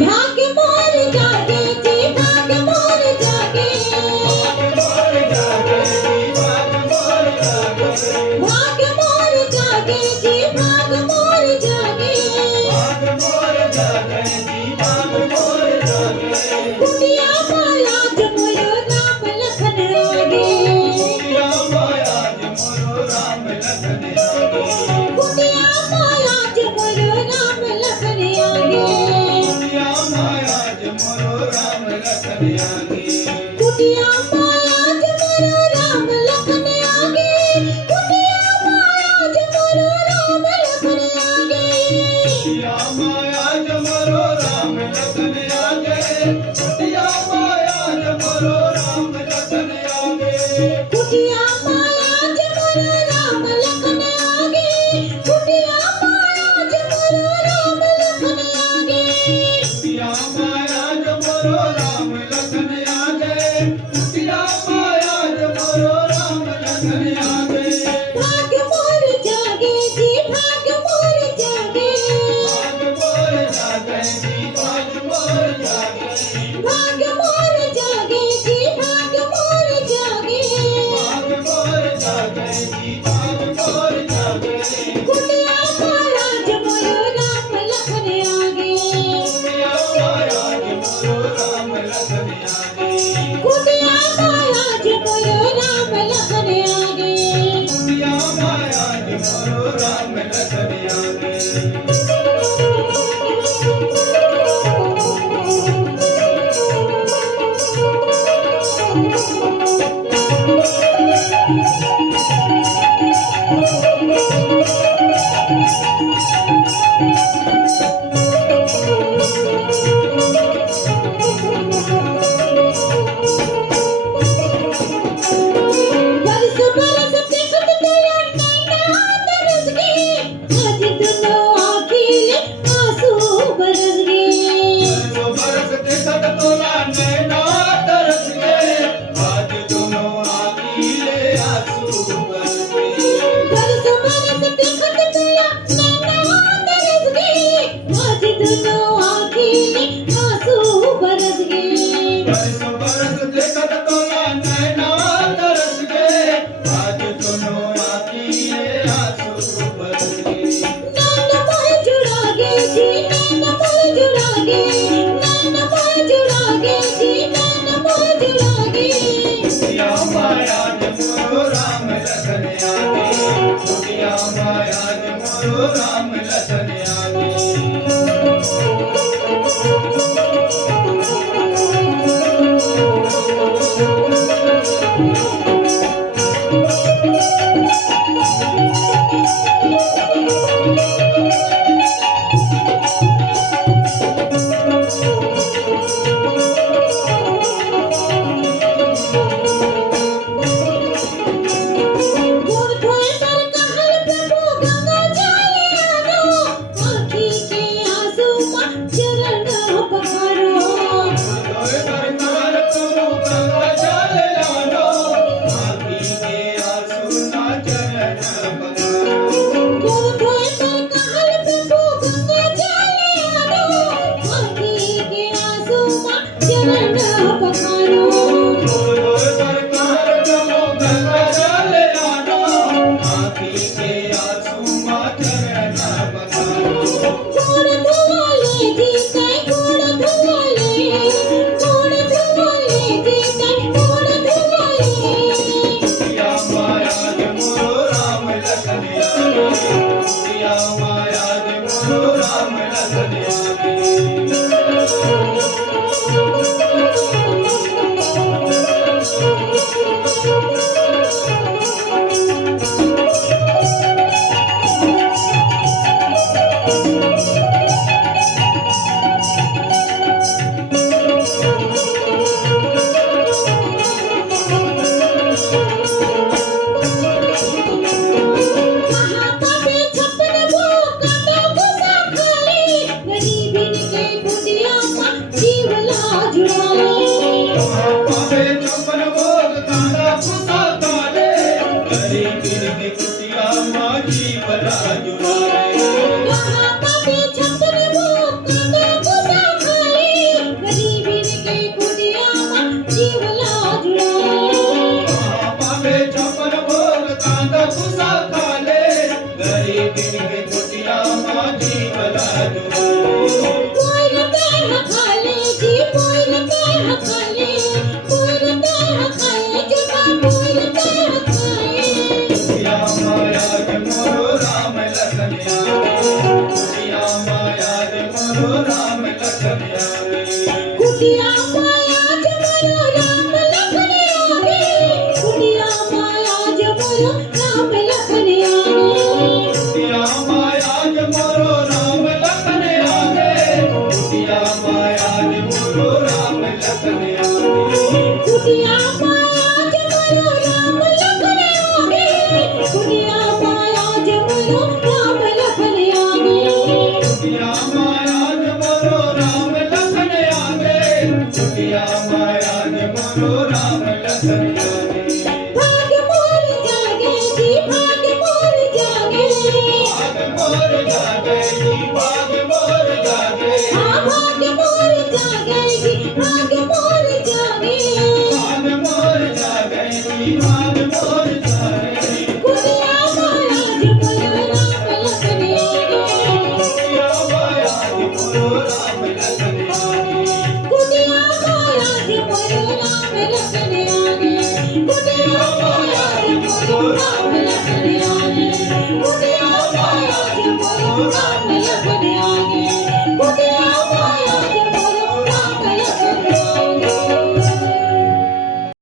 भाग्य मोर जागे जी भाग्य मोर जागे भाग्य मोर जागे जी भाग्य मोर जागे कुटिया माया जमलो राम लखन आगे कुटिया माया जमलो राम लखन आगे कुटिया माया जमलो राम लखन आगे कुटिया माया जमलो राम लखन आगे कुटिया माया जमलो राम लखन आगे कुटिया माया जमलो राम लखन आगे कुटिया माया जमलो राम लखन आगे कुटिया माया जमलो राम लखन आगे कुटिया माया जमलो राम लखन आगे कुटिया माया जमलो राम लखन आगे कुटिया माया जमलो राम लखन आगे भाग्य मोर जागे जी भाग्य मोर जागे भाग्य मोर जागे जी भाग्य मोर जागे भाग्य मोर जागे जी भाग्य मोर जागे भाग्य मोर जागे जी भाग्य मोर जागे कुटिया माया जमलो राम लखन आगे कुटिया माया जमलो राम लखन आगे कुटिया माया जमलो राम लखन आगे कुटिया माया जमलो राम लखन आगे बरस बरस देखत तेरा नैना तरस गए आज दोनों आँखिले आंसू बरस गए बरस देखत तोरा नैना तरस गए आज दोनों आँखिले आंसू बरस गए बरस बरस देखत तेरा नैना तरस गए आज दोनों आँखिले आंसू बरस गए बरस बरस देखत तोरा नैना तरस गए आज दोनों आँखिले आंसू बरस गए नैना मोर जुड़ा गे जी नैना मोर जुड़ा गे नैना मोर जुड़ा गे जी नैना मोर जुड़ा गे कुटिया माया जमलो राम लखन आगे कुटिया माया जमलो राम लखन आगे गोर धोए पर कहल प्रभु गंगा जल आरो आँखी के आंसू मां चरण पखारो धोए पर कहल प्रभु गंगा जल आरो आँखी के आंसू ना चरण पखारो गोर धोए पर कहल प्रभु गंगा जल आरो आँखी के आंसू मां चरण पखारो धोए पर कहल प्रभु गंगा जल आरो आँखी के आंसू मां चरण पखारो गोड़ धुआले जी तै गोड़ धुआले जी तै गोड़ धुआले कुटिया माया जमलो राम लखन आगे कुटिया माया जमलो राम लखन आगे कहाँ पापे छप्पन वो कांटो गुस्सा खाली गरीबिन के कुटिया मां जीव लाज बोलते हैं खाली जी बोलते हैं खाली बोलते हैं खाली जब बोलते हैं खाली कुटिया माया के मोरो राम लखनिया कुटिया माया के मोरो राम लखनिया कुटिया माया जमरो राम लखन आगे कुटिया माया जमरो राम लखन आगे कुटिया माया के मोरो राम लखनिया कुटिया माया जमरो राम लखन आगे कुटिया माया जमरो राम लखन आगे कुटिया माया के मोरो राम लखनिया कुटिया माया के मोरो राम लखनिया भाग मोर जागे जी भाग मोर जागे भाग मोर जागे जी भाग मोर जागे हाँ भाग मोर जागे जी भाग मोर जागे भाग मोर जागे जी भाग मोर जागे कुटिया माया जमरो राम लखन आगे कुटिया माया के मोरो राम लखनिया कुटिया माया जमरो राम लखन आगे कुटिया माया जमरो राम लखन आगे